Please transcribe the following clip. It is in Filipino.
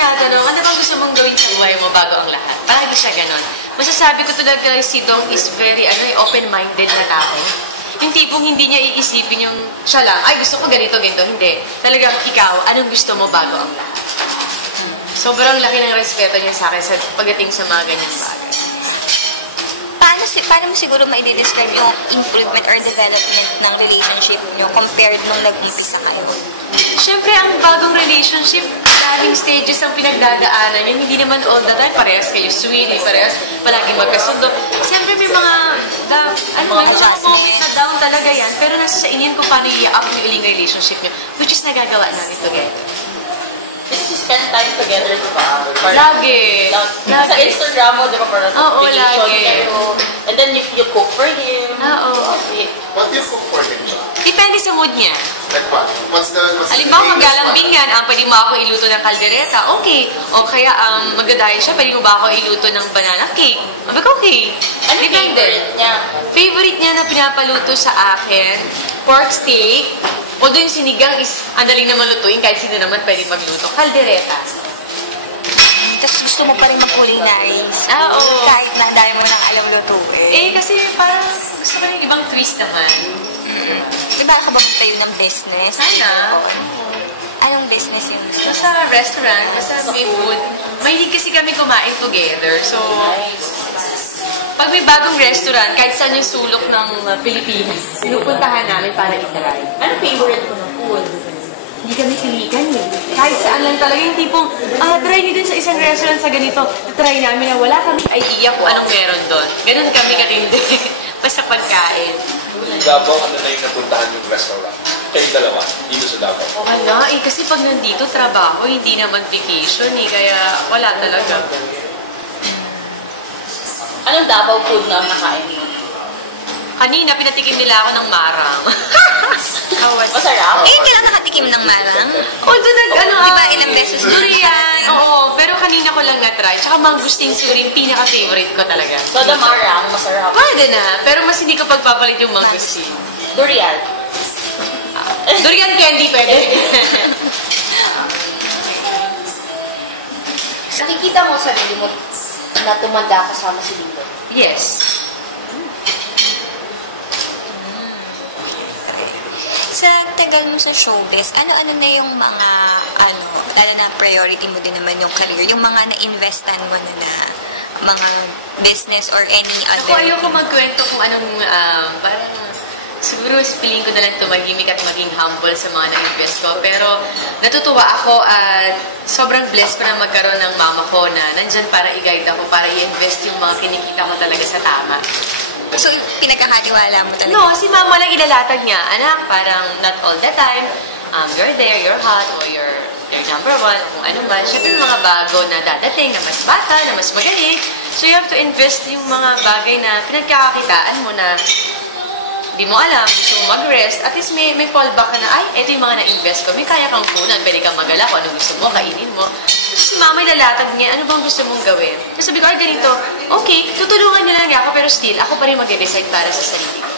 tinatanong, ano bang gusto mong gawin sa buhay mo bago ang lahat? Palagi siya ganon. Masasabi ko talaga si Dong is very open-minded na tao. Yung tipong hindi niya iisipin yung siya lang, ay gusto ko ganito, ganito. Hindi. Talagang ikaw, anong gusto mo bago ang lahat? Sobrang laki ng respeto niya sa akin pagdating sa mga ganyang bagay. Paano mo siguro ma-describe yung improvement or development ng relationship niyo compared nung nag-umpisa kayo? Siyempre, ang bagong relationship, daming stages ang pinagdadaanan yun. Hindi naman all the time, parehas kayo sweet, parehas palaging magkasundo. Siyempre, may mga moment na down talaga yan, pero nasa sa inyo kung paano i-up yung uling relationship niyo, which is nagagawa namin together. Kasi you spend time together, di ba? Lagi. Sa Instagram mo, di ba? Parang lagi. kayo. And then you cook for him. Oo. What do you cook for him? Depende sa mood niya. Like what? What's the Halimbawa, maglalambing yan, pwede mo ako iluto ng kaldereta, okay. O kaya, magdadahil siya, pwede mo ba ako iluto ng banana cake? Sabi ko, okay. Ano favorite niya? Favorite niya na pinapaluto sa akin, pork steak. Although yung sinigang is, ang daling naman lutuin, kahit sino naman pwede magluto. Kaldereta. Tapos gusto mo pa rin mag-culinarize. Oo. Kahit na dahil mo nang alam lutuin. Kasi parang gusto ko yung ibang twist naman. Di ba ka ba magtayo ng business? Sana. Anong business yun? Basta restaurant, basta may food. Mahilig kasi kami kumain together. So, pag may bagong restaurant, kahit saan yung sulok ng Pilipinas, pinupuntahan namin para itry. Ano favorite mo na food? Hindi kami kilikan eh. Kahit saan lang talaga yung tipong, try nyo dun sa isang restaurant sa ganito. Try namin na wala kami idea kung anong meron doon. Ganun kami katindi. Basta pagkain. Davao, ano na yung napuntahan yung restaurant? Kayong dalawa, dito sa Davao. Wala kasi pag nandito trabaho, hindi naman vacation kaya wala talaga. Anong Davao food na nakain mo? Kanina, pinatikim nila ako ng marang. Masarap? Hindi lang nakatikim ng marang. Although Di ba ilang beses? Durian. Oo, pero kanina ko lang na-try. Tsaka mangustin surin, pinaka-favorite ko talaga. So, the marang, masarap. Pwede na, pero mas hindi ko pagpapalit yung mangustin. Durian. Durian candy pwede. Nakikita mo sa sarili mo na tumanda kasama si Lilo? Yes. Sa tagal mo sa showbiz, ano-ano na yung mga, lalo na priority mo din naman yung career, yung mga na-investan mo na mga business or any other? Ako ayoko magkwento kung anong, parang, siguro feeling ko na lang tumahimik at maging humble sa mga na-invest ko. Pero natutuwa ako at sobrang blessed ko na magkaroon ng mama ko na nandyan para i-guide ako, para i-invest yung mga kinikita ko talaga sa tama. So, pinagkakatiwala mo talaga? No, si mama lang ilalatag niya, anak, parang not all the time, you're there, you're hot, or you're number one, kung ano man. Siyempre mga bago na dadating, na mas bata, na mas magaling. So, you have to invest yung mga bagay na pinagkakakitaan mo na di mo alam, gusto mo mag-rest, at least may fallback ka na, ay, ito yung mga na-invest ko, may kaya kang punan, pwede kang magala kung ano gusto mo, kainin mo. Tapos si mama ilalatag niya, ano bang gusto mong gawin? Tapos sabi ko, ay ganito, okay, tutulungan niya lang niya ako, pero still, ako pa rin mag-decide para sa sarili ko.